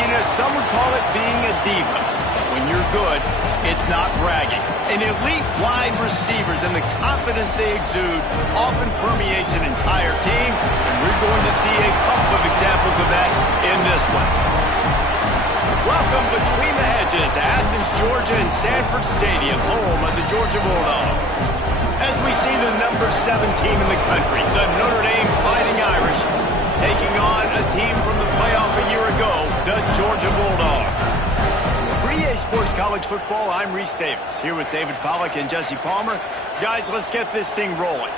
Flakiness, some would call it being a diva. When you're good, it's not bragging. And elite wide receivers and the confidence they exude often permeates an entire team, and we're going to see a couple of examples of that in this one. Welcome between the hedges to Athens, Georgia and Sanford Stadium, home of the Georgia Bulldogs. As we see the number 7 team in the country, the Notre Dame Fighting Irish, taking on a team from the playoff a year ago, the Georgia Bulldogs. For EA Sports College Football, I'm Reese Davis, here with David Pollack and Jesse Palmer. Guys, let's get this thing rolling.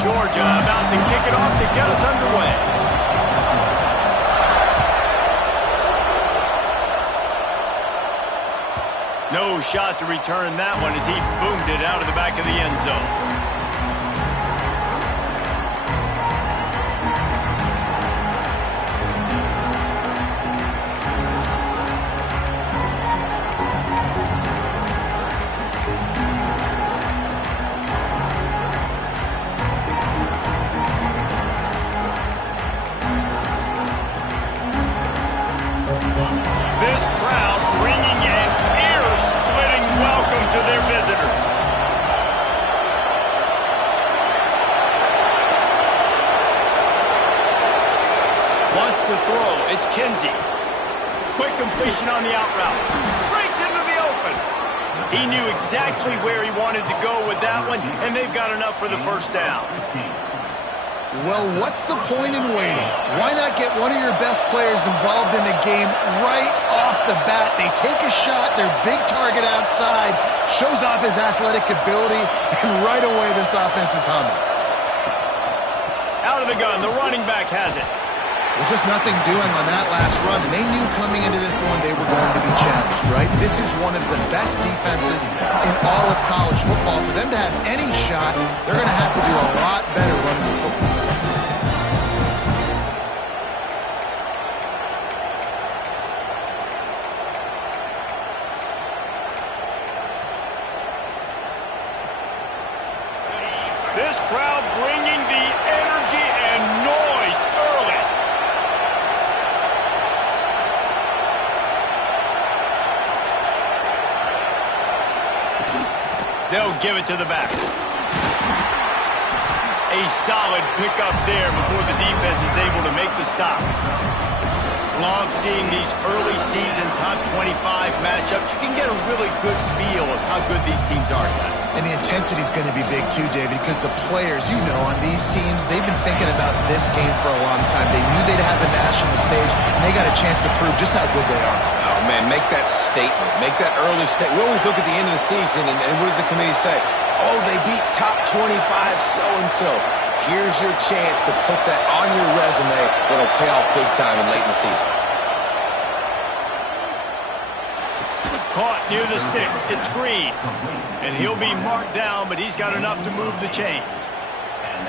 Georgia about to kick it off to get us underway. No shot to return that one as he boomed it out of the back of the end zone. This crowd bringing an ear-splitting welcome to their visitors. Wants to throw. It's Kinsey. Quick completion on the out route. Breaks into the open. He knew exactly where he wanted to go with that one, and they've got enough for the first down. Well, what's the point in waiting? Why not get one of your best players involved in the game right off the bat? They take a shot, their big target outside, shows off his athletic ability, and right away this offense is humming. Out of the gun, the running back has it. Well, just nothing doing on that last run, and they knew coming into this one they were going to be challenged, right? This is one of the best defenses in all of college football. For them to have any shot, they're going to have to do a lot better running the football. This crowd bringing the energy and noise early. They'll give it to the back. A solid pickup there before the defense is able to make the stop. Love seeing these early season top 25 matchups. You can get a really good feel of how good these teams are, guys. And the intensity is going to be big too, David, because the players, you know, on these teams, they've been thinking about this game for a long time. They knew they'd have the national stage, and they got a chance to prove just how good they are. Oh, man, make that statement. Make that early statement. We always look at the end of the season, and what does the committee say? Oh, they beat top 25 so-and-so. Here's your chance to put that on your resume that'll pay off big time and late in the season. Caught near the sticks. It's Green. And he'll be marked down, but he's got enough to move the chains.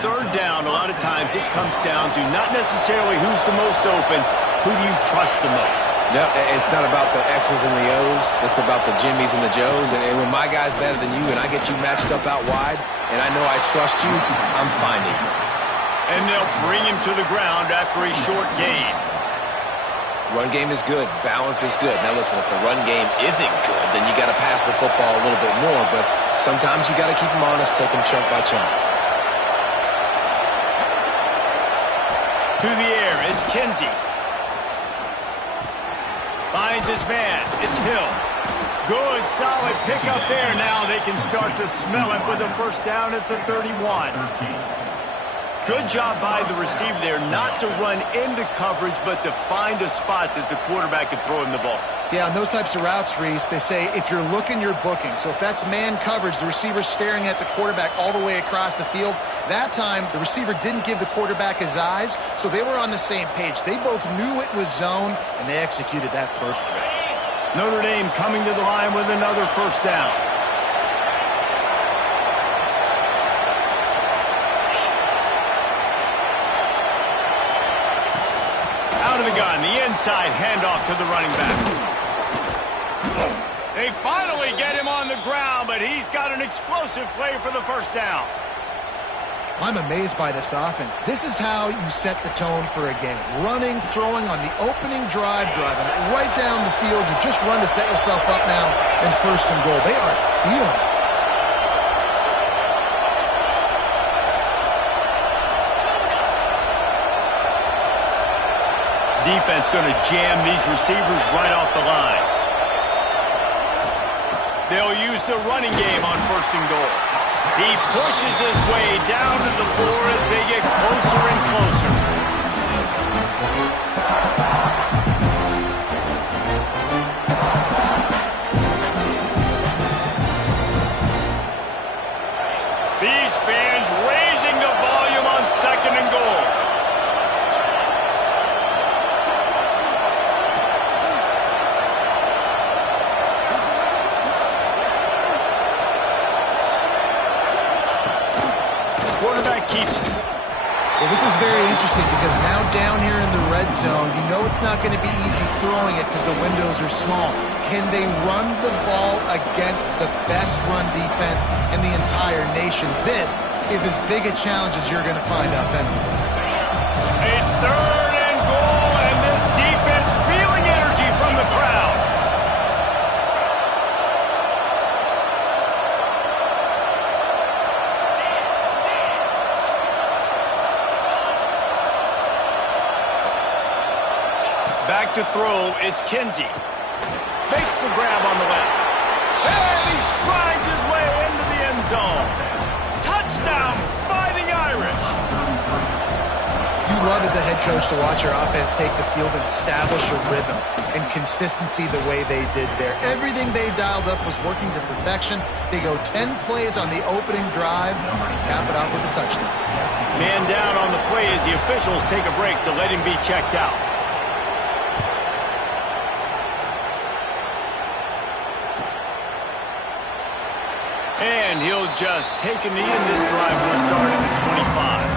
Third down, a lot of times it comes down to not necessarily who's the most open, who do you trust the most? No, it's not about the X's and the O's. It's about the Jimmys and the Joes. And when my guy's better than you and I get you matched up out wide, and I know I trust you, I'm finding you. And they'll bring him to the ground after a short gain. Run game is good. Balance is good. Now, listen, if the run game isn't good, then you got to pass the football a little bit more. But sometimes you got to keep them honest, take them chunk by chunk. To the air, it's Kinsey. Finds his man. It's Hill. Good, solid pickup there. Now they can start to smell it with a first down at the 31. Good job by the receiver there not to run into coverage, but to find a spot that the quarterback could throw him the ball. Yeah, on those types of routes, Reese, they say if you're looking, you're booking. So if that's man coverage, the receiver's staring at the quarterback all the way across the field. That time, the receiver didn't give the quarterback his eyes, so they were on the same page. They both knew it was zone, and they executed that perfectly. Notre Dame coming to the line with another first down. Out out of the gun. The inside handoff to the running back. They finally get him on the ground, but he's got an explosive play for the first down. I'm amazed by this offense. This is how you set the tone for a game. Running, throwing on the opening drive, driving it right down the field. You just run to set yourself up now in first and goal. They are feeling it. Defense going to jam these receivers right off the line. They'll use the running game on first and goal. He pushes his way down to the floor as they get closer and closer. These fans raising the volume on second and goal. Quarterback keeps it. Well, this is very interesting because now down here in the red zone, you know it's not going to be easy throwing it because the windows are small. Can they run the ball against the best run defense in the entire nation? This is as big a challenge as you're going to find offensively. A third and goal, and this defense feeling energy from the crowd. Back to throw, it's Kinsey. Makes the grab on the left. And he strides his way into the end zone. Touchdown, Fighting Irish. You love as a head coach to watch your offense take the field and establish a rhythm and consistency the way they did there. Everything they dialed up was working to perfection. They go 10 plays on the opening drive, cap it off with a touchdown. Man down on the play as the officials take a break to let him be checked out. And he'll just take a knee, and this drive will start at the 25.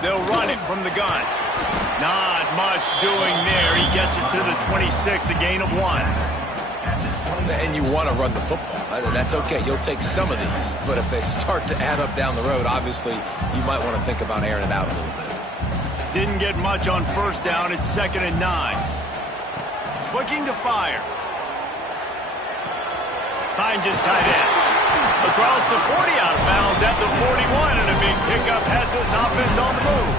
They'll run it from the gun. Not much doing there. He gets it to the 26, a gain of 1. And you want to run the football. That's okay. You'll take some of these. But if they start to add up down the road, obviously, you might want to think about airing it out a little bit. Didn't get much on first down. It's 2nd and 9. Looking to fire. Finds his tight end. Across the 40, out of bounds at the 41, and a big pickup has this offense on the move.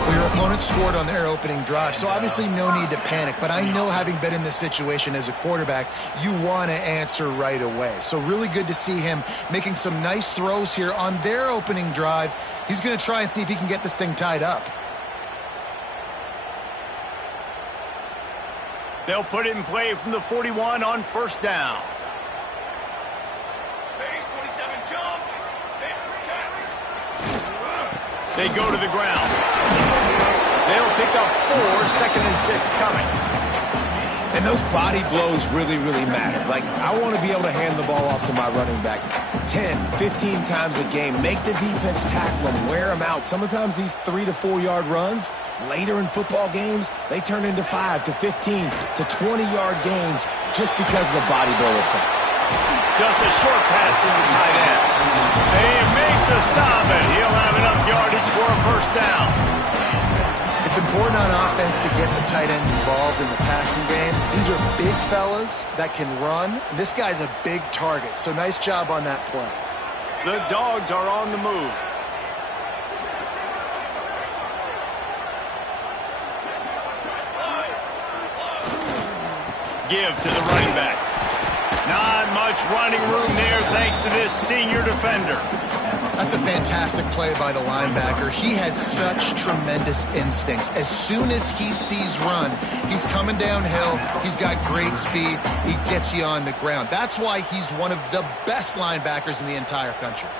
Well, your opponent scored on their opening drive, so obviously no need to panic. But I know, having been in this situation as a quarterback, you want to answer right away. So really good to see him making some nice throws here on their opening drive. He's going to try and see if he can get this thing tied up. They'll put it in play from the 41 on first down. They go to the ground. They'll pick up 4, 2nd and 6 coming. And those body blows really, really matter. Like, I want to be able to hand the ball off to my running back 10, 15 times a game. Make the defense tackle them, wear them out. Sometimes these 3 to 4 yard runs, later in football games, they turn into 5 to 15 to 20 yard gains just because of the body blow effect. Just a short pass to the tight end. They make the stop, and he'll have enough yardage for a first down. It's important on offense to get the tight ends involved in the passing game. These are big fellas that can run. This guy's a big target, so nice job on that play. The Dogs are on the move. Give to the running back. Not much much running room there thanks to this senior defender. That's a fantastic play by the linebacker. He has such tremendous instincts. As soon as he sees run, he's coming downhill. He's got great speed. He gets you on the ground. That's why he's one of the best linebackers in the entire country.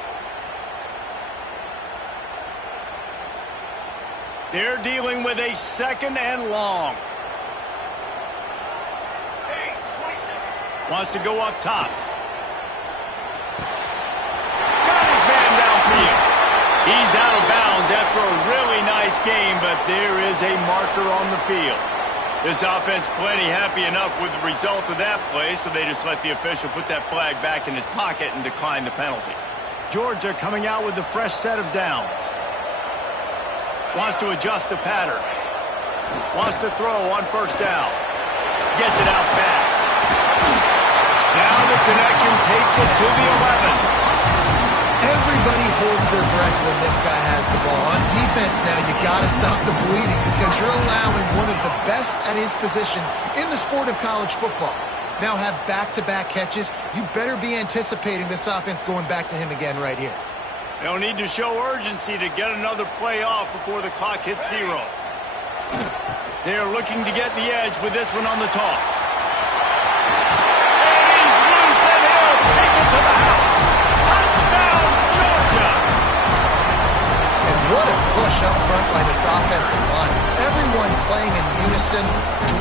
They're dealing with a 2nd and long. Wants to go up top. He's out of bounds after a really nice game, but there is a marker on the field. This offense plenty happy enough with the result of that play, so they just let the official put that flag back in his pocket and decline the penalty. Georgia coming out with a fresh set of downs. Wants to adjust the pattern. Wants to throw on 1st down. Gets it out fast. Now the connection takes it to the 11. Everybody holds their breath when this guy has the ball. On defense now, you got to stop the bleeding because you're allowing one of the best at his position in the sport of college football. Now have back-to-back catches. You better be anticipating this offense going back to him again right here. They'll need to show urgency to get another play off before the clock hits 0. They're looking to get the edge with this one on the toss. And he's loose, and he'll take it to the house. Touchdown, Georgia! And what a push up front by this offensive line. Everyone playing in unison,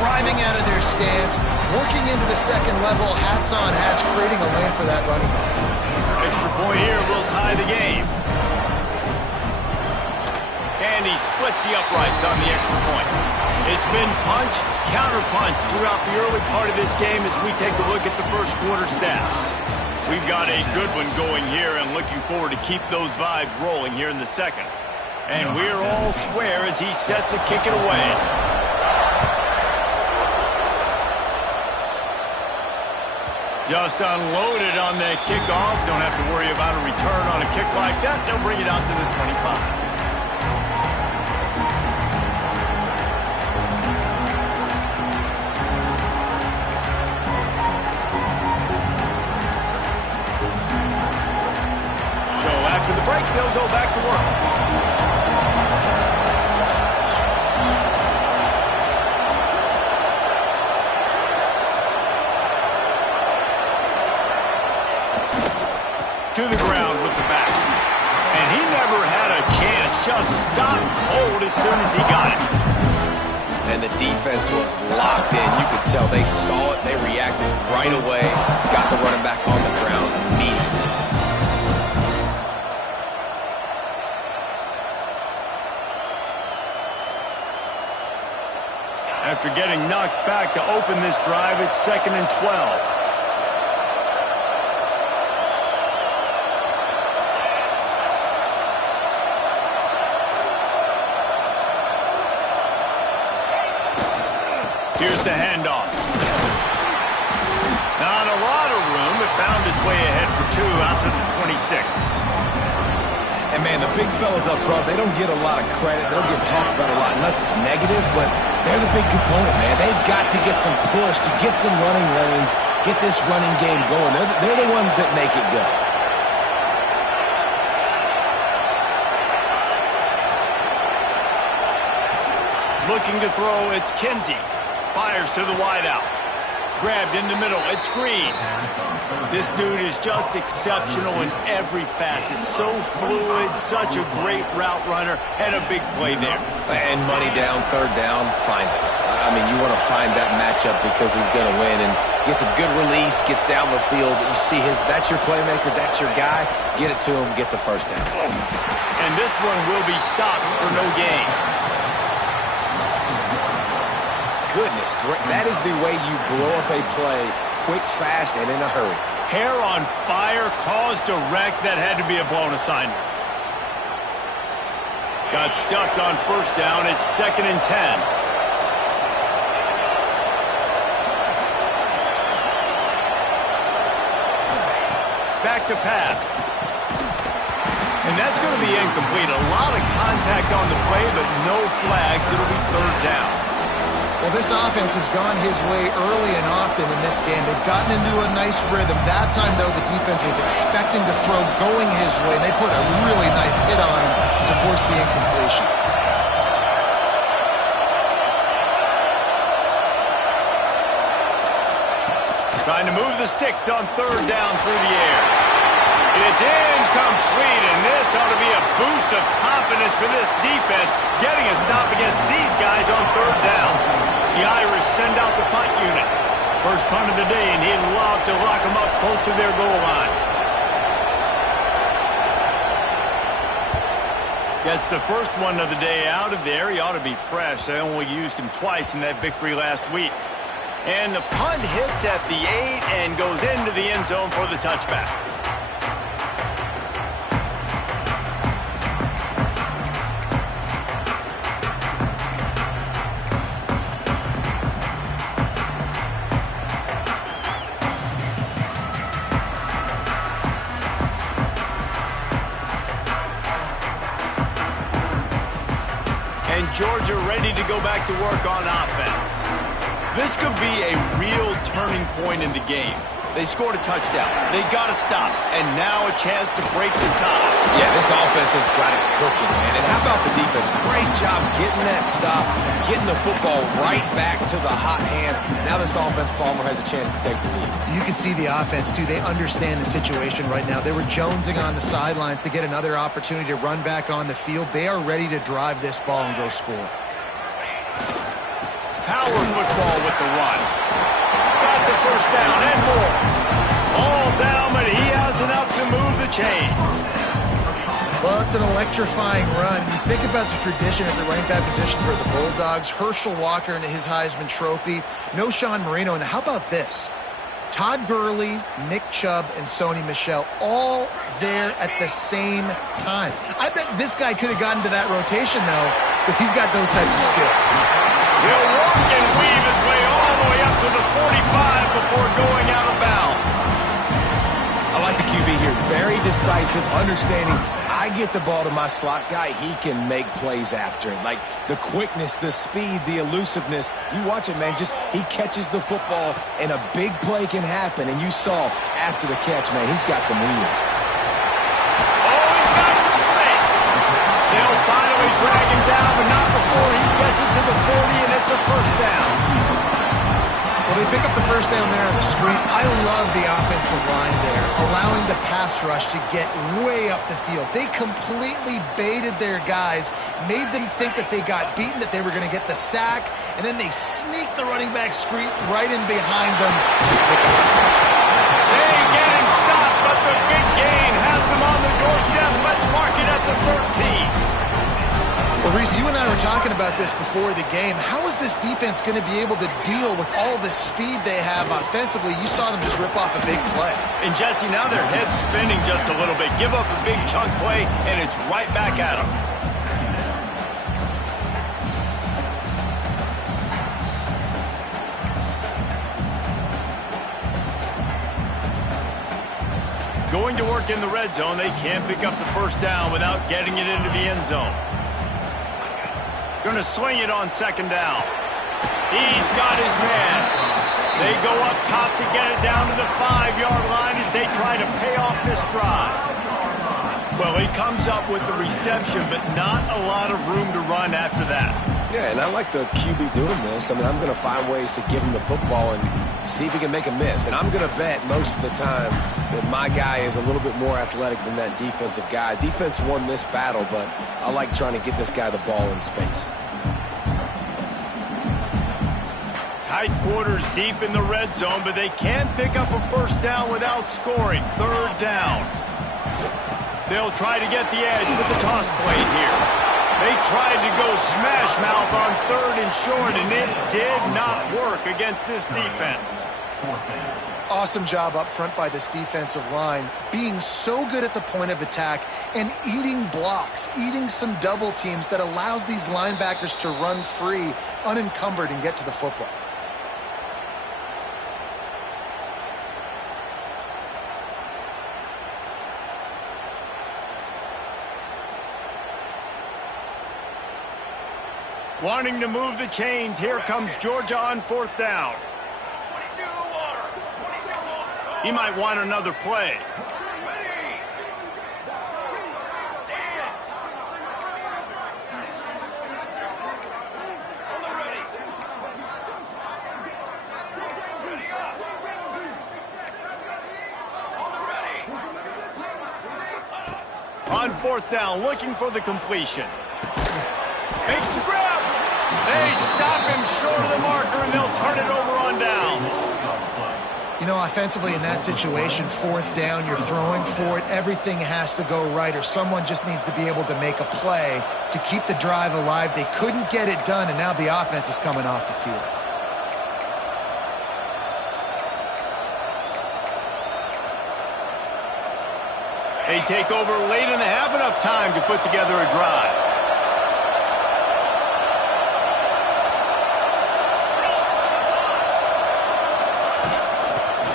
driving out of their stance, working into the 2nd level, hats on hats, creating a lane for that running back. Extra point here will tie the game. And he splits the uprights on the extra point. It's been punch, counter-punch throughout the early part of this game as we take a look at the first quarter stats. We've got a good one going here and looking forward to keep those vibes rolling here in the 2nd. And we're all square as he's set to kick it away. Just unloaded on that kickoff. Don't have to worry about a return on a kick like that. They'll bring it out to the 25. After the break, they'll go back to work. To the ground with the back. And he never had a chance. Just stopped cold as soon as he got it. And the defense was locked in. You could tell they saw it. They reacted right away. Got the running back on the ground immediately. After getting knocked back to open this drive, it's 2nd and 12. Here's the handoff. Not a lot of room. It found its way ahead for 2 out to the 26. And, man, the big fellas up front, they don't get a lot of credit. They don't get talked about a lot unless it's negative, but they're the big component, man. They've got to get some push, to get some running lanes, get this running game going. They're the ones that make it go. Looking to throw, it's Kinsey. Fires to the wideout. Grabbed in the middle, it's Green. This dude is just exceptional in every facet. So fluid, such a great route runner, and a big play there. And money down, 3rd down, find it. I mean, you want to find that matchup because he's going to win. And gets a good release, gets down the field. You see that's your playmaker, that's your guy. Get it to him, get the 1st down. And this one will be stopped for no gain. Goodness, that is the way you blow up a play, quick, fast, and in a hurry. Hair on fire, caused a wreck that had to be a blown assignment. Got stuffed on 1st down. It's 2nd and 10. Back to pass. And that's going to be incomplete. A lot of contact on the play, but no flags. It'll be 3rd down. Well, this offense has gone his way early and often in this game. They've gotten into a nice rhythm. That time, though, the defense was expecting to throw going his way, and they put a really nice hit on him to force the incompletion. Trying to move the sticks on third down through the air. It's incomplete, and this ought to be a boost of confidence for this defense, getting a stop against these guys on third down. The Irish send out the punt unit. First punt of the day, and he'd love to lock them up close to their goal line. Gets the first one of the day out of there. He ought to be fresh. They only used him twice in that victory last week. And the punt hits at the 8 and goes into the end zone for the touchback. And Georgia ready to go back to work on offense. This could be a real turning point in the game. They scored a touchdown. They got to stop. And now a chance to break the tie. Yeah, this offense has got it cooking, man. And how about the defense? Great job getting that stop, getting the football right back to the hot hand. Now this offense, Palmer, has a chance to take the lead. You can see the offense, too. They understand the situation right now. They were jonesing on the sidelines to get another opportunity to run back on the field. They are ready to drive this ball and go score. Power football with the run. Got the first down and more. All down, but he has enough to move the chains. Well, it's an electrifying run. You think about the tradition at the running back position for the Bulldogs. Herschel Walker and his Heisman Trophy. No Sean Marino. And how about this? Todd Gurley, Nick Chubb, and Sony Michel all there at the same time. I bet this guy could have gotten to that rotation, though, because he's got those types of skills. He'll walk and weave his way all the way up to the 45 before going out of bounds. I like the QB here. Very decisive, understanding. I get the ball to my slot guy, he can make plays after it. Like the quickness, the speed, the elusiveness. You watch it, man. Just he catches the football, and a big play can happen. And you saw after the catch, man, he's got some wheels. Oh, he's got some space. They'll finally drag him down, but not before he gets it to the 40, and it's a first down. Well, they pick up the first down there on the screen. I love the offensive line there, allowing the pass rush to get way up the field. They completely baited their guys, made them think that they got beaten, that they were going to get the sack, and then they sneak the running back screen right in behind them. They get him stopped, but the big gain has them on the doorstep. Let's mark it at the 13. Well, Reese, you and I were talking about this before the game. How is this defense going to be able to deal with all the speed they have offensively? You saw them just rip off a big play. And, Jesse, now their head's spinning just a little bit. Give up a big chunk play, and it's right back at them. Going to work in the red zone, they can't pick up the first down without getting it into the end zone. Going to swing it on second down. He's got his man. They go up top to get it down to the 5-yard line as they try to pay off this drive. Well, he comes up with the reception, but not a lot of room to run after that. Yeah, and I like the QB doing this. I mean, I'm going to find ways to give him the football and see if he can make a miss. And I'm going to bet most of the time that my guy is a little bit more athletic than that defensive guy. Defense won this battle, but I like trying to get this guy the ball in space. Tight quarters deep in the red zone, but they can't pick up a first down without scoring. Third down. They'll try to get the edge with the toss play here. They tried to go smash mouth on third and short, and it did not work against this defense. Awesome job up front by this defensive line, being so good at the point of attack and eating blocks, eating some double teams that allows these linebackers to run free, unencumbered, and get to the football. Wanting to move the chains, here comes Georgia on 4th down. He might want another play. On 4th down, looking for the completion. Makes the grab. They stop him short of the marker, and they'll turn it over on downs. You know, offensively in that situation, 4th down, you're throwing for it. Everything has to go right, or someone just needs to be able to make a play to keep the drive alive. They couldn't get it done, and now the offense is coming off the field. They take over late in the half, enough time to put together a drive.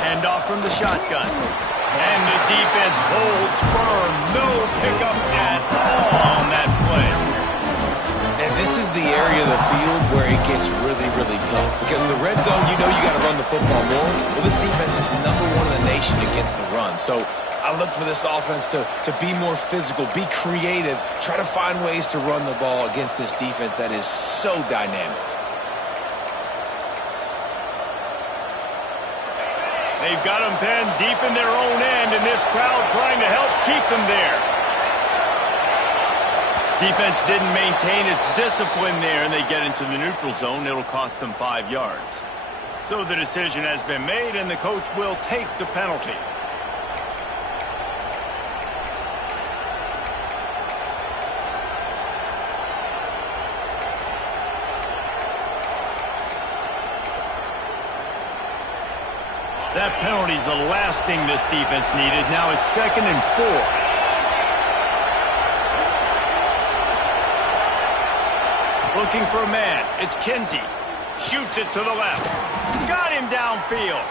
Hand off from the shotgun. And the defense holds firm. No pickup at all on that play. And this is the area of the field where it gets really, really tough. Because in the red zone, you know you got to run the football more. Well, this defense is #1 in the nation against the run. So I look for this offense to be more physical, be creative, try to find ways to run the ball against this defense that is so dynamic. They've got them pinned deep in their own end, and this crowd trying to help keep them there. Defense didn't maintain its discipline there, and they get into the neutral zone. It'll cost them 5 yards. So the decision has been made, and the coach will take the penalty. That penalty's the last thing this defense needed. Now it's 2nd and 4. Looking for a man. It's Kinsey. Shoots it to the left. Got him downfield.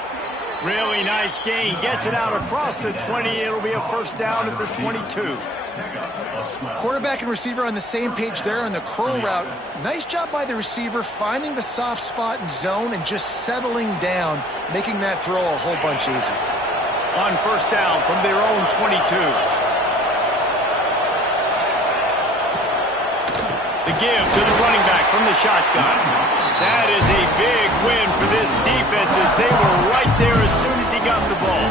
Really nice gain. Gets it out across the 20. It'll be a 1st down at the 22. Quarterback and receiver on the same page there on the curl route. Nice job by the receiver finding the soft spot in zone and just settling down, making that throw a whole bunch easier. On 1st down from their own 22. The give to the running back from the shotgun. That is a big win for this defense as they were right there as soon as he got the ball.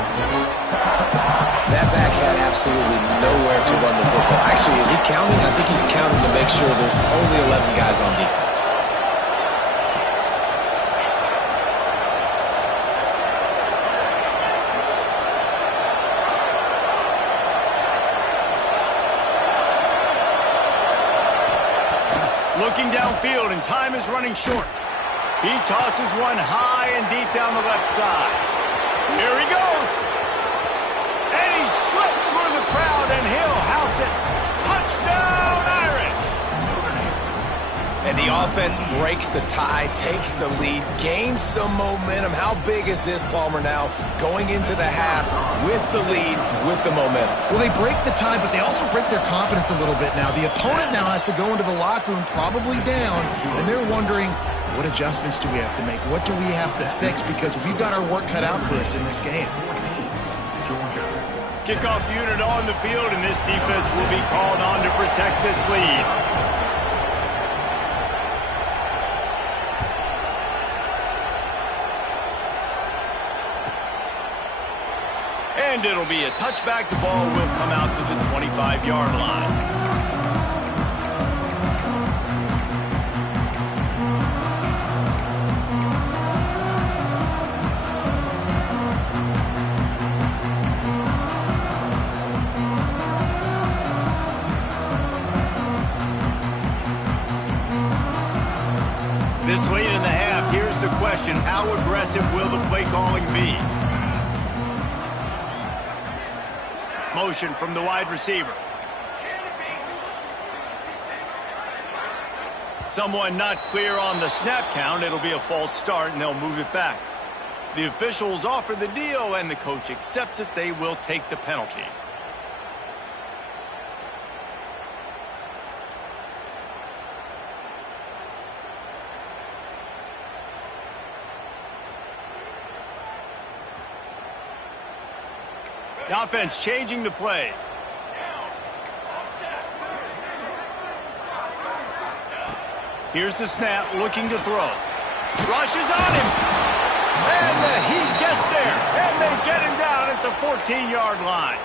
That back had absolutely nowhere to run the football. Actually, is he counting? I think he's counting to make sure there's only 11 guys on defense. Looking downfield, and time is running short. He tosses one high and deep down the left side. Here he goes. And he slipped through the crowd, and he'll house it. Touchdown, Irish! And the offense breaks the tie, takes the lead, gains some momentum. How big is this, Palmer, now? Going into the half with the lead, with the momentum. Well, they break the tie, but they also break their confidence a little bit now. The opponent now has to go into the locker room probably down, and they're wondering, what adjustments do we have to make? What do we have to fix? Because we've got our work cut out for us in this game. Kickoff unit on the field, and this defense will be called on to protect this lead. And it'll be a touchback. The ball will come out to the 25-yard line. This late in the half, here's the question. How aggressive will the play calling be? Motion from the wide receiver. Someone not clear on the snap count. It'll be a false start, and they'll move it back. The officials offer the deal, and the coach accepts it. They will take the penalty. The offense changing the play. Here's the snap, looking to throw. Rushes on him. And the Heat gets there. And they get him down at the 14-yard line.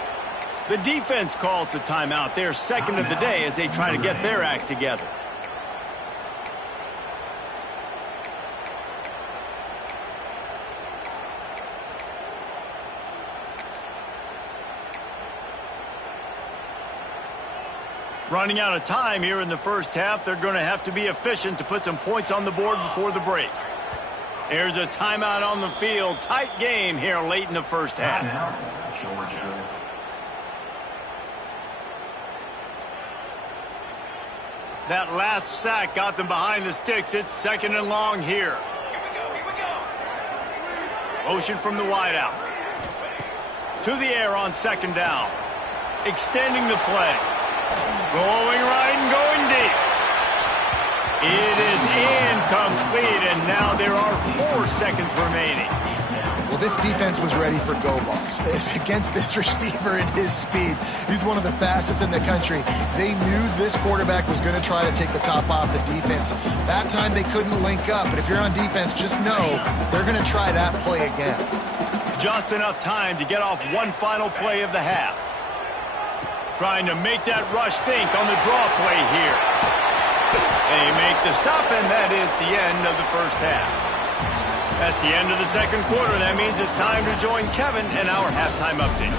The defense calls the timeout. Their second of the day as they try to get their act together. Running out of time here in the first half. They're going to have to be efficient to put some points on the board before the break. There's a timeout on the field. Tight game here late in the first half. That last sack got them behind the sticks. It's second and long here. Motion from the wideout. To the air on second down. Extending the play. Going right and going deep. It is incomplete, and now there are 4 seconds remaining. Well, this defense was ready for go balls. Against this receiver and his speed, he's one of the fastest in the country. They knew this quarterback was going to try to take the top off the defense. That time they couldn't link up, but if you're on defense, just know they're going to try that play again. Just enough time to get off one final play of the half. Trying to make that rush think on the draw play here. They make the stop, and that is the end of the first half. That's the end of the second quarter. That means it's time to join Kevin in our halftime update.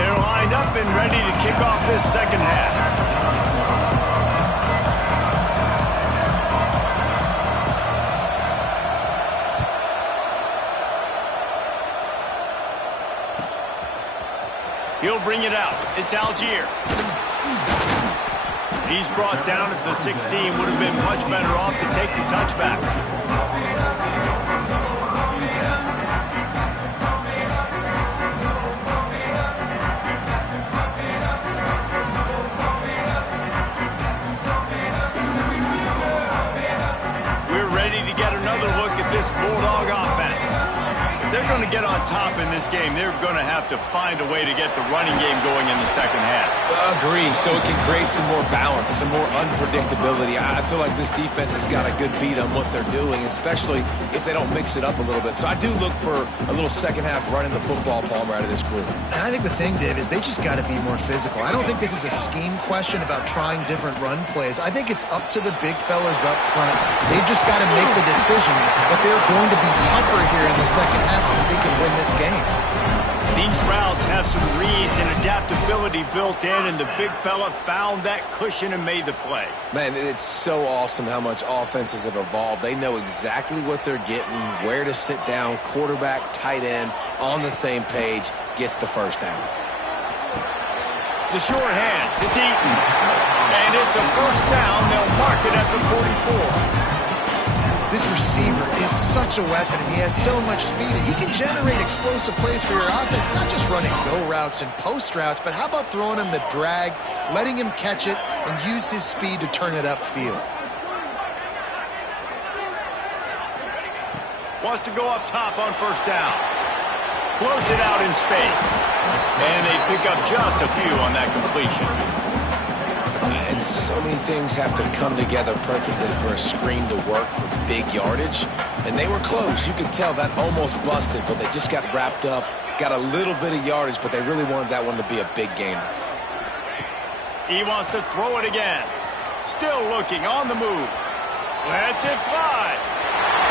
They're lined up and ready to kick off this second half. He'll bring it out. It's Algier. He's brought down at the 16. Would have been much better off to take the touchback. We're ready to get another look at this Bulldog offense. They're going to get on top in this game. They're going to have to find a way to get the running game going in the second half. Agree, so it can create some more balance, some more unpredictability. I feel like this defense has got a good beat on what they're doing, especially if they don't mix it up a little bit. So I do look for a little second half running the football, Palmer, out of this group. And I think the thing, Dave, is they just got to be more physical. I don't think this is a scheme question about trying different run plays. I think it's up to the big fellas up front. They've just got to make the decision that they're going to be tougher here in the second half so that they can win this game. These routes have some reads and adaptability built in, and the big fella found that cushion and made the play. Man, it's so awesome how much offenses have evolved. They know exactly what they're getting, where to sit down, quarterback, tight end, on the same page, gets the first down. The short hands, it's Eaton. And it's a first down. They'll mark it at the 44. This receiver is such a weapon, and he has so much speed, and he can generate explosive plays for your offense, not just running go routes and post routes, but how about throwing him the drag, letting him catch it, and use his speed to turn it upfield. Wants to go up top on first down. Floats it out in space. And they pick up just a few on that completion. And so many things have to come together perfectly for a screen to work for big yardage. And they were close. You could tell that almost busted, but they just got wrapped up, got a little bit of yardage, but they really wanted that one to be a big gainer. He wants to throw it again. Still looking on the move. Lets it fly.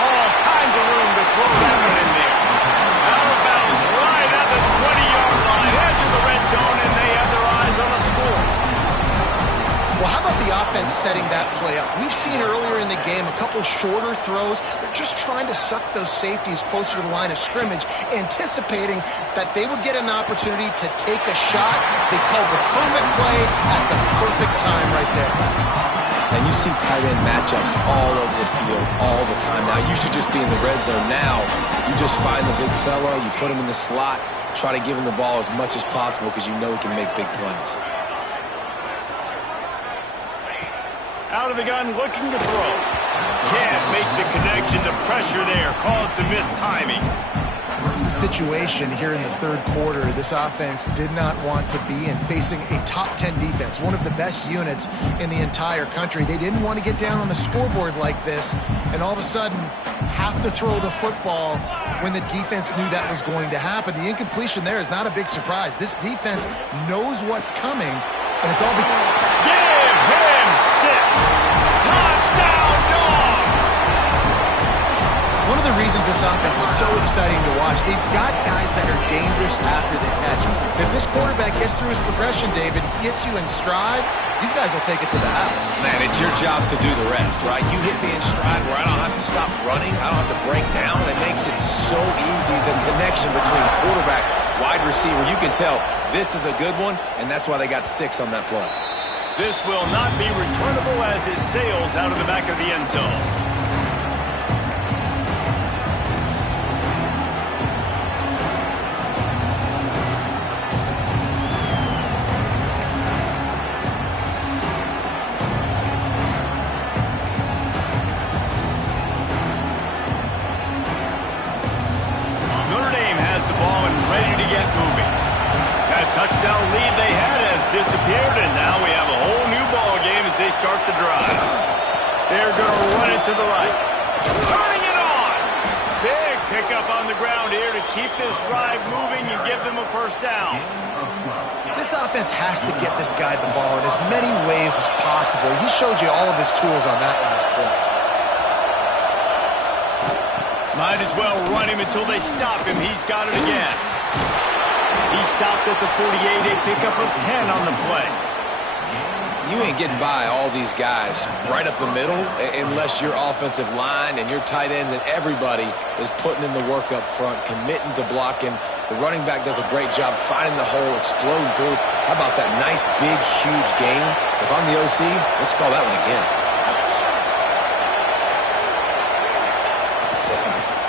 All kinds of room to throw that one in there. Out of bounds right at the 20-yard line, edge of the red zone, and they have their eyes on the score. Well, how about the offense setting that play up? We've seen earlier in the game a couple shorter throws. They're just trying to suck those safeties closer to the line of scrimmage, anticipating that they would get an opportunity to take a shot. They called the perfect play at the perfect time right there. And you see tight end matchups all over the field all the time. Now, it used to just be in the red zone. Now, you just find the big fellow, you put him in the slot, try to give him the ball as much as possible because you know he can make big plays. Out of the gun, looking to throw. Can't make the connection. The pressure pressure there caused the missed timing. This is a situation here in the third quarter this offense did not want to be in, facing a top 10 defense, one of the best units in the entire country. They didn't want to get down on the scoreboard like this and all of a sudden have to throw the football when the defense knew that was going to happen. The incompletion there is not a big surprise. This defense knows what's coming, and it's all because... Give him 6. Touchdown, Dogs! One of the reasons this offense is so exciting to watch, they've got guys that are dangerous after the catch. If this quarterback gets through his progression, David, hits you in stride, these guys will take it to the house. Man, it's your job to do the rest, right? You hit me in stride where I don't have to stop running. I don't have to break down. It makes it so easy. The connection between quarterback, wide receiver, you can tell this is a good one, and that's why they got 6 on that play. This will not be returnable as it sails out of the back of the end zone. Touchdown lead they had has disappeared, and now we have a whole new ball game as they start the drive. They're going to run it to the right. Turning it on! Big pickup on the ground here to keep this drive moving and give them a first down. This offense has to get this guy the ball in as many ways as possible. He showed you all of his tools on that last play. Might as well run him until they stop him. He's got it again. He stopped at the 48, a pickup of 10 on the play. You ain't getting by all these guys right up the middle unless your offensive line and your tight ends and everybody is putting in the work up front, committing to blocking. The running back does a great job finding the hole, exploding through. How about that nice, big, huge gain? If I'm the OC, let's call that one again.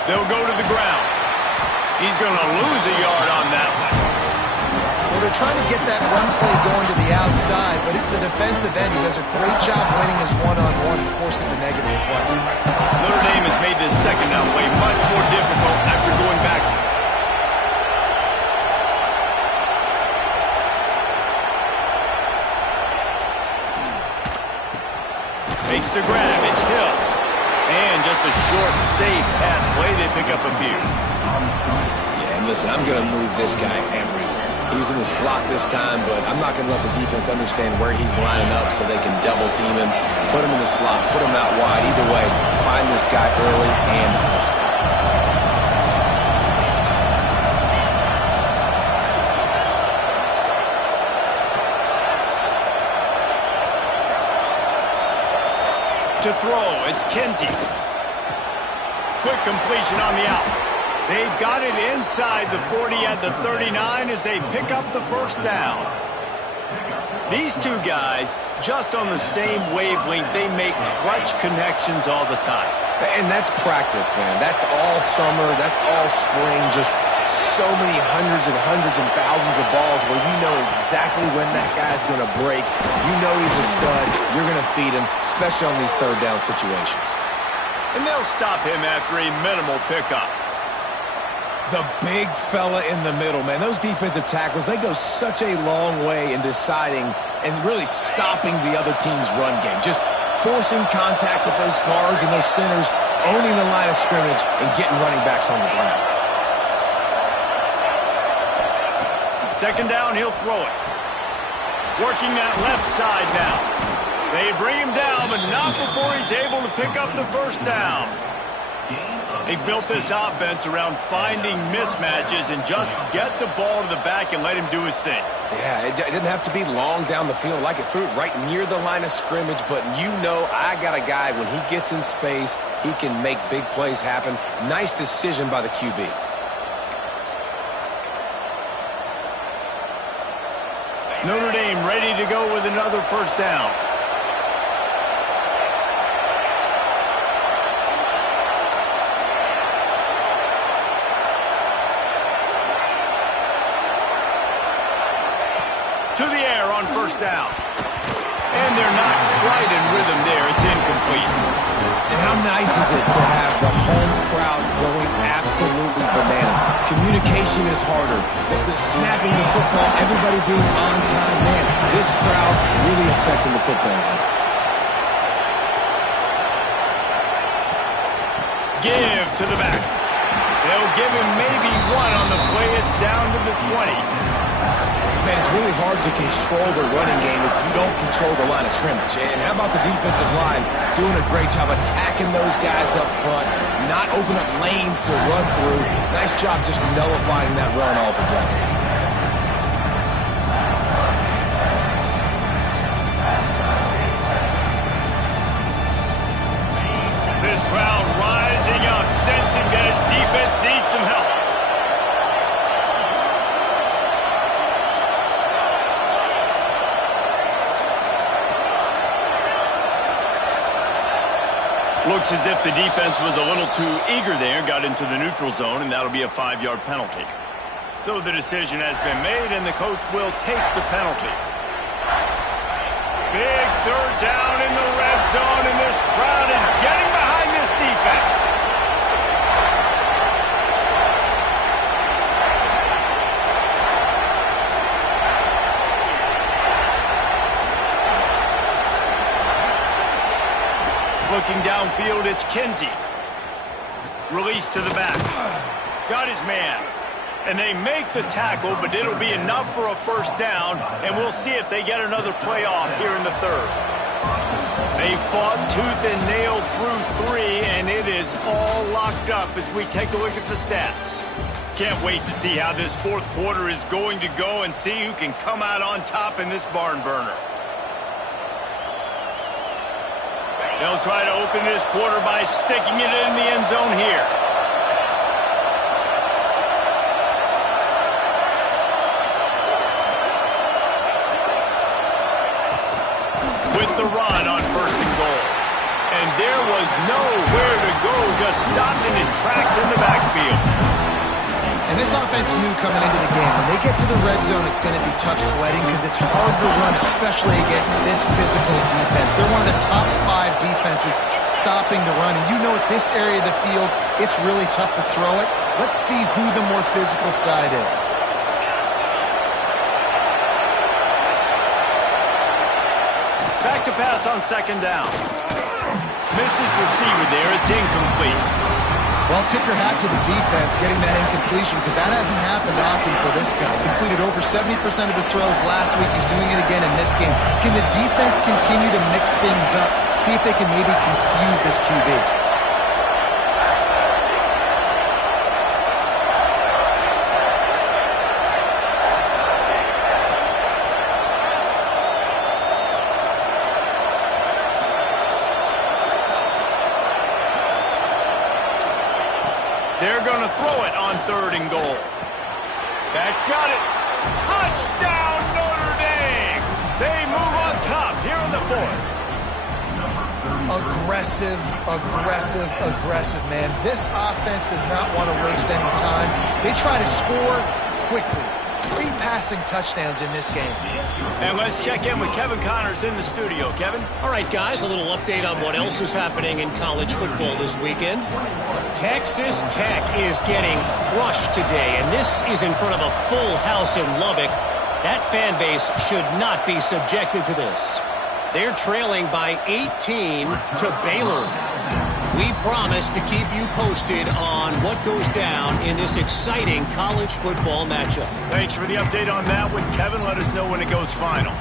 They'll go to the ground. He's going to lose a yard on that one. Well, they're trying to get that run play going to the outside, but it's the defensive end who does a great job winning his one-on-one and forcing the negative play. Notre Dame has made this second down play much more difficult after going backwards. Makes the grab. It's Hill. And just a short, safe pass play. They pick up a few. Yeah, and listen, I'm going to move this guy everywhere. He was in the slot this time, but I'm not going to let the defense understand where he's lining up so they can double team him, put him in the slot, put him out wide. Either way, find this guy early and often. To throw, it's Kinsey. Quick completion on the out. They've got it inside the 40 at the 39 as they pick up the first down. These two guys, just on the same wavelength, they make clutch connections all the time. And that's practice, man. That's all summer. That's all spring. Just so many hundreds and thousands of balls where you know exactly when that guy's going to break. You know he's a stud. You're going to feed him, especially on these third down situations. And they'll stop him after a minimal pickup. The big fella in the middle, man. Those defensive tackles, they go such a long way in deciding and really stopping the other team's run game. Just forcing contact with those guards and those centers, owning the line of scrimmage, and getting running backs on the ground. Second down, he'll throw it. Working that left side now. They bring him down, but not before he's able to pick up the first down. They built this offense around finding mismatches and just get the ball to the back and let him do his thing. Yeah, it didn't have to be long down the field. Like it threw it right near the line of scrimmage, but you know I got a guy, when he gets in space, he can make big plays happen. Nice decision by the QB. Notre Dame ready to go with another first down. To the air on first down. And they're not quite in rhythm there. It's incomplete. And how nice is it to have the home crowd absolutely bananas. Communication is harder. The snapping the football, everybody being on time. Man, this crowd really affecting the football game. Give to the back. They'll give him maybe one on the play. It's down to the 20. Man, it's really hard to control the running game if you don't control the line of scrimmage. And how about the defensive line doing a great job attacking those guys up front, not open up lanes to run through. Nice job just nullifying that run altogether. This crowd rising up, sensing that its defense needs some help. Looks as if the defense was a little too eager there, got into the neutral zone, and that'll be a 5-yard penalty. So the decision has been made, and the coach will take the penalty. Big third down in the red zone, and this crowd is getting behind this defense. Looking downfield, it's Kinsey. Release to the back. Got his man. And they make the tackle, but it'll be enough for a first down, and we'll see if they get another play off here in the third. They fought tooth and nail through 3, and it is all locked up as we take a look at the stats. Can't wait to see how this fourth quarter is going to go and see who can come out on top in this barn burner. They'll try to open this quarter by sticking it in the end zone here. With the run on 1st and goal. And there was nowhere to go, just stopped in his tracks in the backfield. And this offense knew coming into the game, when they get to the red zone, it's going to be tough sledding because it's hard to run, especially against this physical defense. They're one of the top 5 defenses stopping the run. And you know at this area of the field, it's really tough to throw it. Let's see who the more physical side is. Back to pass on 2nd down. Missed his receiver there. It's incomplete. Well, tip your hat to the defense getting that incompletion because that hasn't happened often for this guy. Completed over 70% of his throws last week. He's doing it again in this game. Can the defense continue to mix things up? See if they can maybe confuse this QB. They're going to throw it on 3rd and goal. That's got it. Touchdown, Notre Dame. They move on top here in the 4th. Aggressive, aggressive, aggressive, man. This offense does not want to waste any time. They try to score quickly. 3 passing touchdowns in this game. And let's check in with Kevin Connors in the studio. Kevin? All right, guys, a little update on what else is happening in college football this weekend. Texas Tech is getting crushed today, and this is in front of a full house in Lubbock. That fan base should not be subjected to this. They're trailing by 18 to Baylor. We promise to keep you posted on what goes down in this exciting college football matchup. Thanks for the update on that one, Kevin. Let us know when it goes final.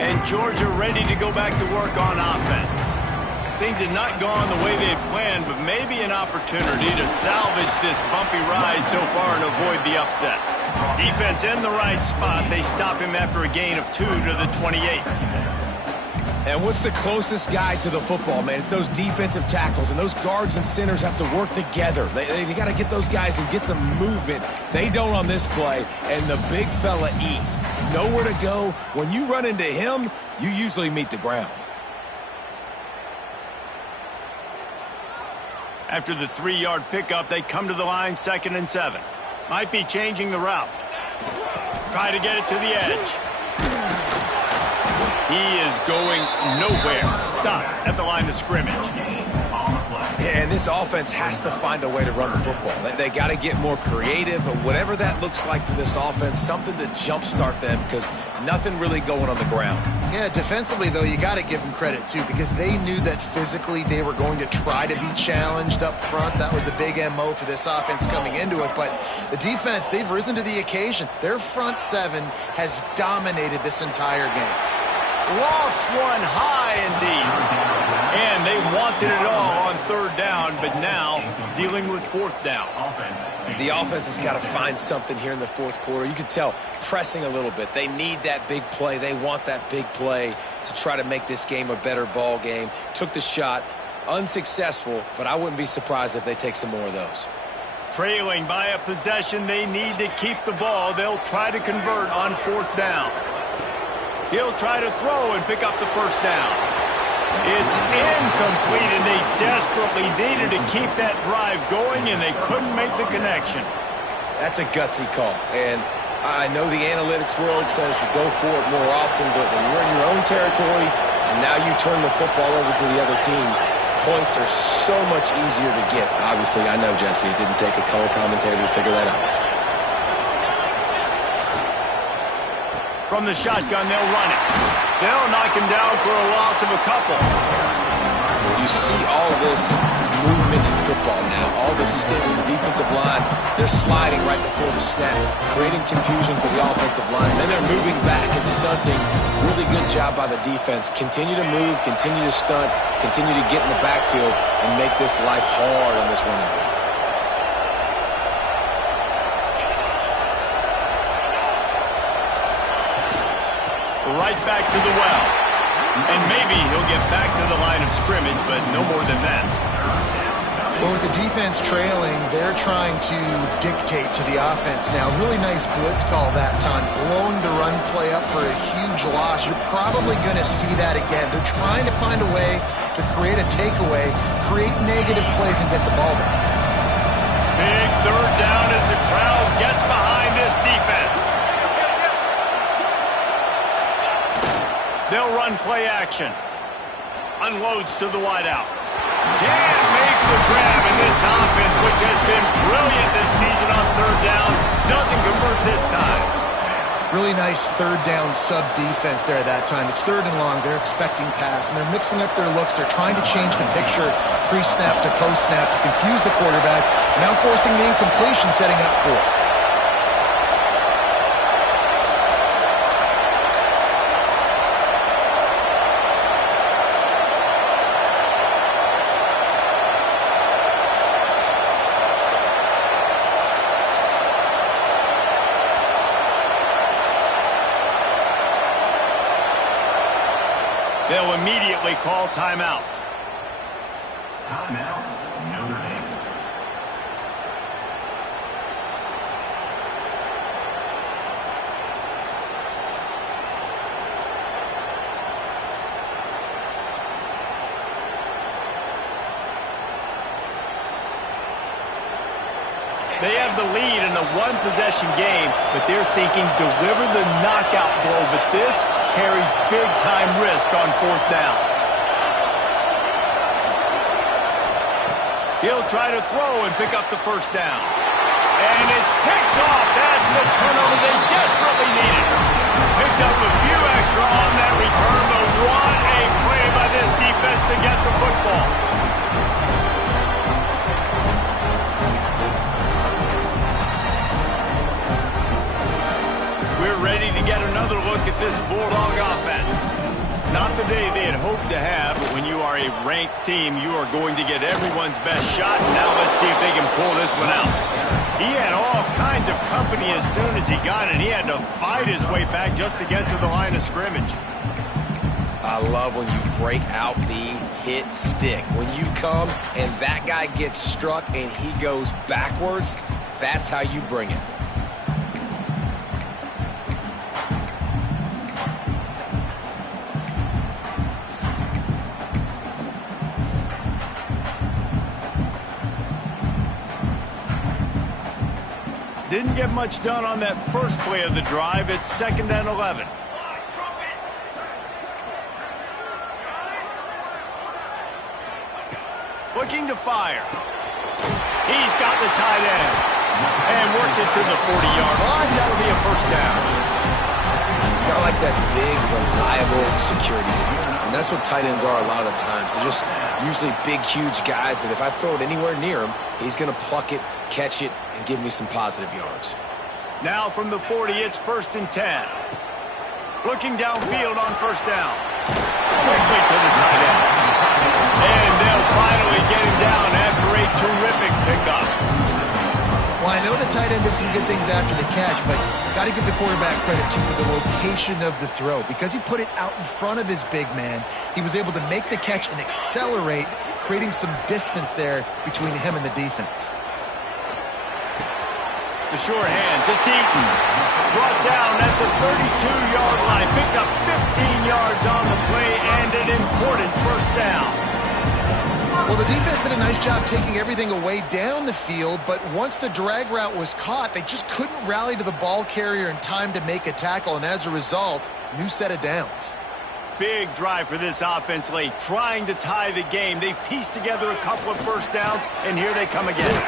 And Georgia ready to go back to work on offense. Things had not gone the way they'd planned, but maybe an opportunity to salvage this bumpy ride so far and avoid the upset. Defense in the right spot. They stop him after a gain of 2 to the 28. And what's the closest guy to the football, man? It's those defensive tackles, and those guards and centers have to work together. They got to get those guys and get some movement. They don't on this play, and the big fella eats. Nowhere to go. When you run into him, you usually meet the ground. After the 3-yard pickup, they come to the line 2nd and 7. Might be changing the route. Try to get it to the edge. He is going nowhere. Stop at the line of scrimmage. Yeah, and this offense has to find a way to run the football. They got to get more creative, but whatever that looks like for this offense, something to jumpstart them because nothing really going on the ground. Yeah, defensively, though, you got to give them credit, too, because they knew that physically they were going to try to be challenged up front. That was a big MO for this offense coming into it. But the defense, they've risen to the occasion. Their front 7 has dominated this entire game. Lofts one high and deep. And they wanted it all on 3rd down, but now dealing with 4th down. The offense has got to find something here in the 4th quarter. You can tell pressing a little bit. They need that big play. They want that big play to try to make this game a better ball game. Took the shot, unsuccessful, but I wouldn't be surprised if they take some more of those. Trailing by a possession, they need to keep the ball. They'll try to convert on 4th down. He'll try to throw and pick up the 1st down. It's incomplete, and they desperately needed to keep that drive going, and they couldn't make the connection. That's a gutsy call, and I know the analytics world says to go for it more often, but when you're in your own territory and now you turn the football over to the other team, points are so much easier to get. Obviously, I know, Jesse, it didn't take a color commentator to figure that out. From the shotgun, they'll run it. They'll knock him down for a loss of a couple. You see all this movement in football now. All the stint in the defensive line. They're sliding right before the snap, creating confusion for the offensive line. Then they're moving back and stunting. Really good job by the defense. Continue to move, continue to stunt, continue to get in the backfield and make this life hard on this running back. Right back to the well. And maybe he'll get back to the line of scrimmage, but no more than that. Well, with the defense trailing, they're trying to dictate to the offense now. Really nice blitz call that time, blowing the run play up for a huge loss. You're probably going to see that again. They're trying to find a way to create a takeaway, create negative plays, and get the ball back. Big 3rd down as the crowd gets behind this defense. They'll run play action. Unloads to the wideout. Can't make the grab in this offense, which has been brilliant this season on 3rd down. Doesn't convert this time. Really nice 3rd down sub-defense there that time. It's 3rd and long. They're expecting pass, and they're mixing up their looks. They're trying to change the picture pre-snap to post-snap to confuse the quarterback. Now forcing the incompletion, setting up 4th. They'll immediately call timeout. Timeout, Notre Dame. They have the lead in a 1-possession game, but they're thinking deliver the knockout blow, but this carries big-time risk on 4th down. He'll try to throw and pick up the 1st down. And it's picked off. That's the turnover they desperately needed. Picked up a few extra on that return, but what a play by this defense to get the football. We're ready to get another look at this Bulldog offense. Not the day they had hoped to have, but when you are a ranked team, you are going to get everyone's best shot. Now let's see if they can pull this one out. He had all kinds of company as soon as he got it. He had to fight his way back just to get to the line of scrimmage. I love when you break out the hit stick. When you come and that guy gets struck and he goes backwards, that's how you bring it. Didn't get much done on that first play of the drive. It's 2nd and 11. Looking to fire. He's got the tight end. And works it to the 40-yard line. That'll be a first down. Got like that big, reliable security. And that's what tight ends are a lot of the times. They're just usually big, huge guys that if I throw it anywhere near him, he's going to pluck it, catch it, and give me some positive yards. Now from the 40, it's 1st and 10. Looking downfield on first down. Quickly to the tight end. And they'll finally get him down after a terrific pickup. Well, I know the tight end did some good things after the catch, but got to give the quarterback credit, too, for the location of the throw. Because he put it out in front of his big man, he was able to make the catch and accelerate, creating some distance there between him and the defense. The short hands, it's Eaton. Brought down at the 32-yard line. Picks up 15 yards on the play and an important first down. Well, the defense did a nice job taking everything away down the field, but once the drag route was caught, they just couldn't rally to the ball carrier in time to make a tackle, and as a result, new set of downs. Big drive for this offense late, trying to tie the game. They've pieced together a couple of first downs, and here they come again.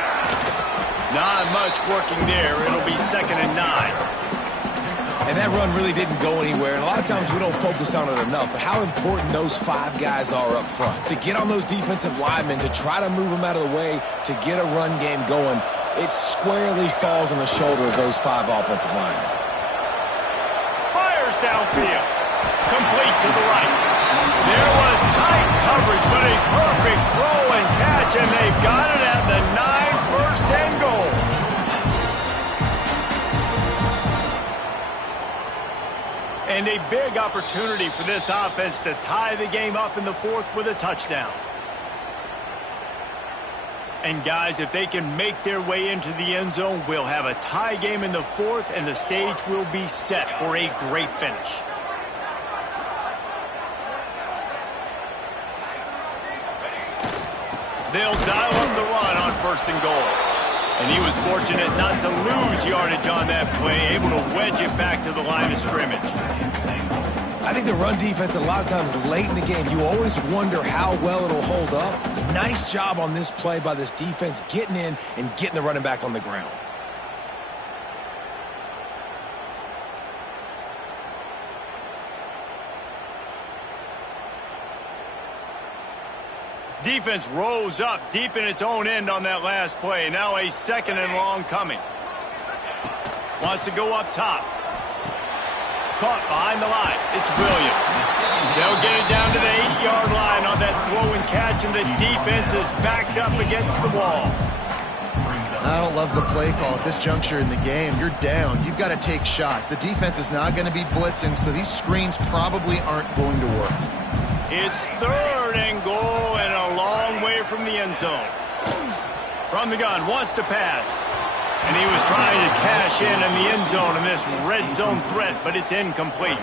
Not much working there. It'll be 2nd and 9. And that run really didn't go anywhere. And a lot of times we don't focus on it enough, but how important those 5 guys are up front. To get on those defensive linemen, to try to move them out of the way, to get a run game going, it squarely falls on the shoulder of those 5 offensive linemen. Fires downfield. Complete to the right. There was tight coverage, but a perfect throw and catch, and they've got it at the 9, 1st and goal. And a big opportunity for this offense to tie the game up in the 4th with a touchdown. And guys, if they can make their way into the end zone, we'll have a tie game in the 4th, and the stage will be set for a great finish. They'll dial up the run on 1st and goal. And he was fortunate not to lose yardage on that play, able to wedge it back to the line of scrimmage. I think the run defense, a lot of times late in the game, you always wonder how well it'll hold up. Nice job on this play by this defense getting in and getting the running back on the ground. Defense rose up deep in its own end on that last play. Now a 2nd and long coming. Wants to go up top. Caught behind the line. It's Williams. They'll get it down to the 8-yard line on that throw and catch, and the defense is backed up against the wall. I don't love the play call at this juncture in the game. You're down. You've got to take shots. The defense is not going to be blitzing, so these screens probably aren't going to work. It's 3rd and goal and a long way from the end zone. From the gun, wants to pass. And he was trying to cash in the end zone in this red zone threat, but it's incomplete.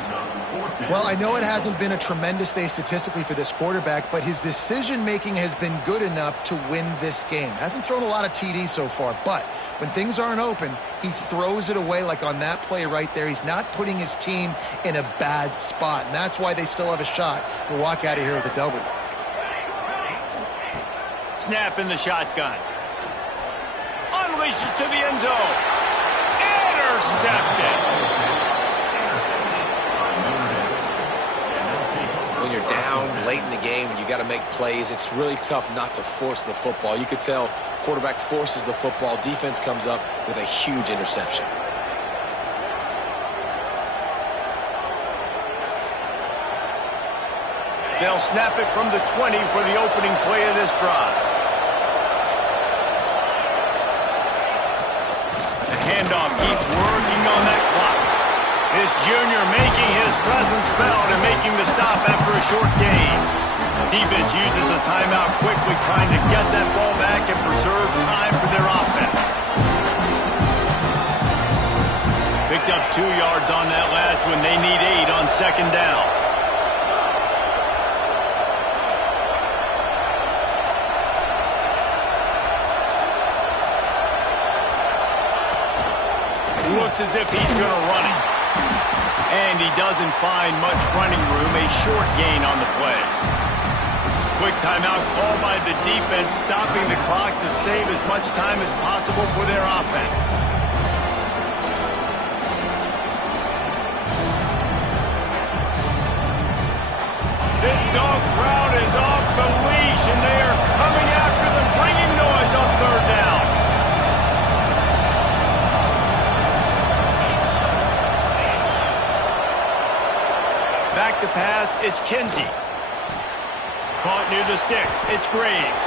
Well, I know it hasn't been a tremendous day statistically for this quarterback, but his decision-making has been good enough to win this game. Hasn't thrown a lot of TDs so far, but when things aren't open, he throws it away like on that play right there. He's not putting his team in a bad spot, and that's why they still have a shot to walk out of here with a W. Snap in the shotgun. Unleashes to the end zone. Intercepted. When you're down late in the game, you got to make plays. It's really tough not to force the football. You could tell quarterback forces the football. Defense comes up with a huge interception. They'll snap it from the 20 for the opening play of this drive. The handoff, keep working on that clock. This junior making his presence felt and making the stop after a short gain. Defense uses a timeout quickly, trying to get that ball back and preserve time for their offense. Picked up 2 yards on that last one. They need 8 on 2nd down. Looks as if he's going to run it. And he doesn't find much running room, a short gain on the play. Quick timeout called by the defense, stopping the clock to save as much time as possible for their offense. This dog crowd is off the leash, and they are coming after them, bringing noise on third down. Back to pass, it's Kinsey. Caught near the sticks, it's Graves.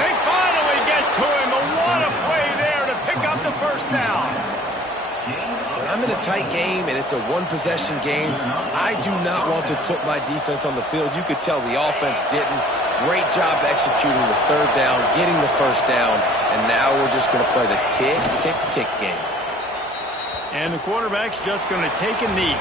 They finally get to him, but what a play there to pick up the first down. When I'm in a tight game and it's a one-possession game, I do not want to put my defense on the field. You could tell the offense didn't. Great job executing the third down, getting the first down, and now we're just going to play the tick, tick, tick game. And the quarterback's just going to take a knee.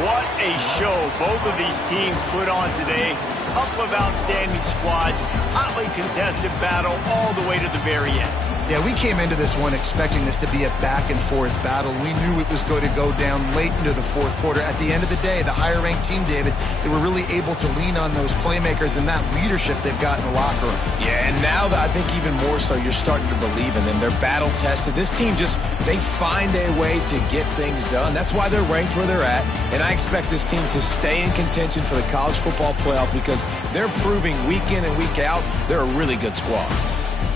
What a show both of these teams put on today. Couple of outstanding squads, hotly contested battle all the way to the very end. Yeah, we came into this one expecting this to be a back-and-forth battle. We knew it was going to go down late into the fourth quarter. At the end of the day, the higher-ranked team, David, they were really able to lean on those playmakers and that leadership they've got in the locker room. Yeah, and now that I think even more so, you're starting to believe in them. They're battle-tested. This team they find a way to get things done. That's why they're ranked where they're at, and I expect this team to stay in contention for the college football playoff because they're proving week in and week out they're a really good squad.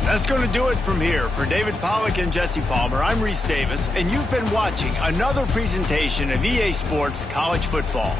That's going to do it from here. For David Pollack and Jesse Palmer, I'm Reese Davis, and you've been watching another presentation of EA Sports College Football.